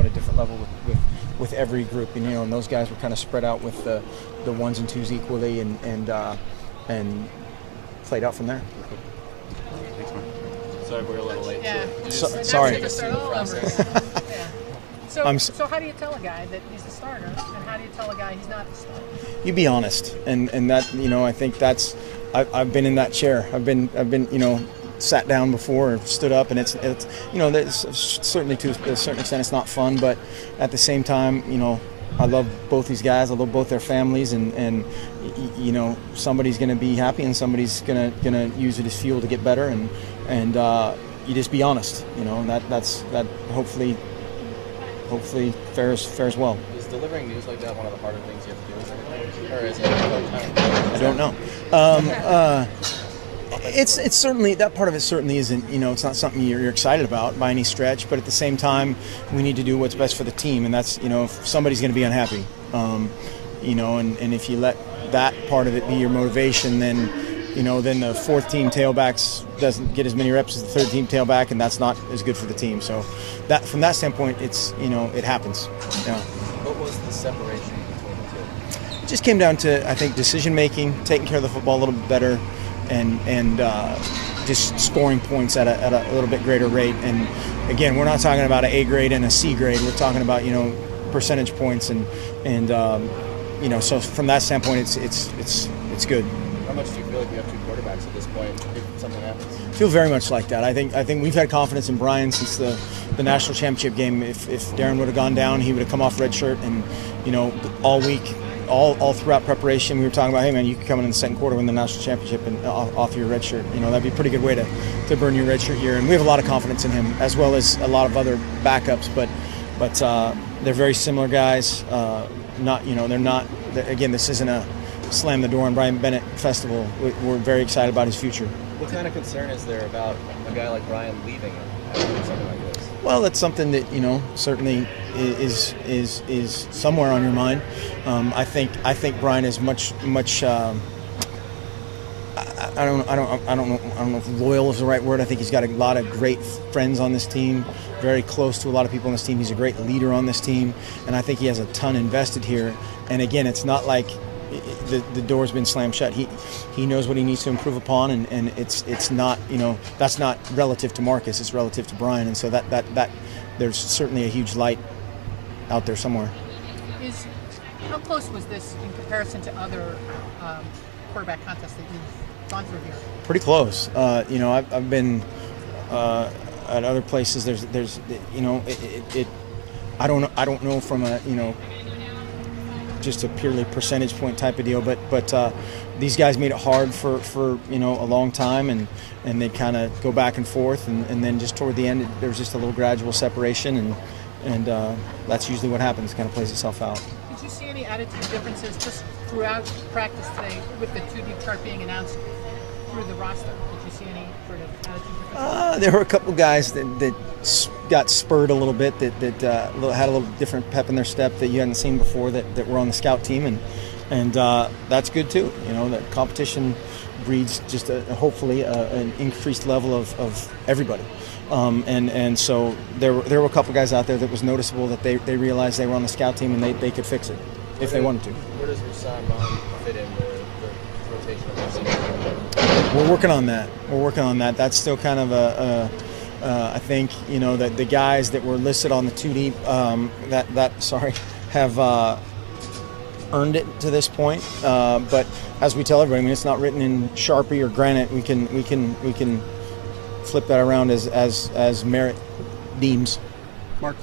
at a different level with every group, and those guys were kind of spread out with the ones and twos equally, and played out from there. Sorry, we're a little late. Yeah. Sorry. So how do you tell a guy that he's the starter, and how do you tell a guy he's not the starter? You be honest, and that I think that's I've been in that chair. I've been sat down before or stood up, and it's there's certainly to a certain extent it's not fun, but at the same time I love both these guys. I love both their families, and somebody's going to be happy and somebody's going to use it as fuel to get better, and you just be honest, and that hopefully fares well. Is delivering news like that one of the harder things you have to do as a coach, or is it? I don't know. It's certainly, that part of it certainly isn't, it's not something you're excited about by any stretch, but at the same time, we need to do what's best for the team, and that's, if somebody's going to be unhappy, and if you let that part of it be your motivation, then the fourth team tailbacks doesn't get as many reps as the third team tailback, and that's not as good for the team. So that, from that standpoint, it's, it happens. Yeah. What was the separation between the two? It just came down to, I think, decision making, taking care of the football a little bit better, and just scoring points at a little bit greater rate. And again, we're not talking about an A grade and a C grade. We're talking about percentage points, and so from that standpoint, it's good. How much do you feel like you have two quarterbacks at this point if something happens? I feel very much like that. I think we've had confidence in Brian since the national championship game. If Darren would have gone down, he would have come off red shirt, and all week, all throughout preparation, we were talking about, hey man, you could come in the second quarter, win the national championship, and off your red shirt. That'd be a pretty good way to burn your red shirt year. And we have a lot of confidence in him, as well as a lot of other backups. But they're very similar guys. They're not. Again, this isn't a slam the door on Brian Bennett festival. We're very excited about his future. What kind of concern is there about a guy like Brian leaving after something like this? Well, that's something that certainly is somewhere on your mind. I think Brian is much. I don't know if loyal is the right word. I think he's got a lot of great friends on this team, very close to a lot of people on this team. He's a great leader on this team, and I think he has a ton invested here. And again, it's not like the door's been slammed shut. He knows what he needs to improve upon, and it's not, that's not relative to Marcus, it's relative to Brian, and so that there's certainly a huge light out there somewhere. How close was this in comparison to other quarterback contests that you've gone through here? Pretty close. I've been at other places. There's I don't know from a just a purely percentage point type of deal, but these guys made it hard for a long time, and they kind of go back and forth, and then just toward the end there was just a little gradual separation, and that's usually what happens. It kind of plays itself out. Did you see any attitude differences just throughout practice today with the 2-deep chart being announced through the roster? Did you see any sort of attitude differences? There were a couple guys that got spurred a little bit, that had a little different pep in their step that you hadn't seen before, that were on the scout team, and that's good too. That competition breeds just hopefully an increased level of everybody. And so there were a couple guys out there that was noticeable that they realized they were on the scout team, and they could fix it if they wanted to. Where does Rashawn fit in the rotation of We're working on that. That's still kind of I think that the guys that were listed on the 2-deep have earned it to this point. But as we tell everybody, it's not written in Sharpie or granite. We can flip that around as merit deems. Mark,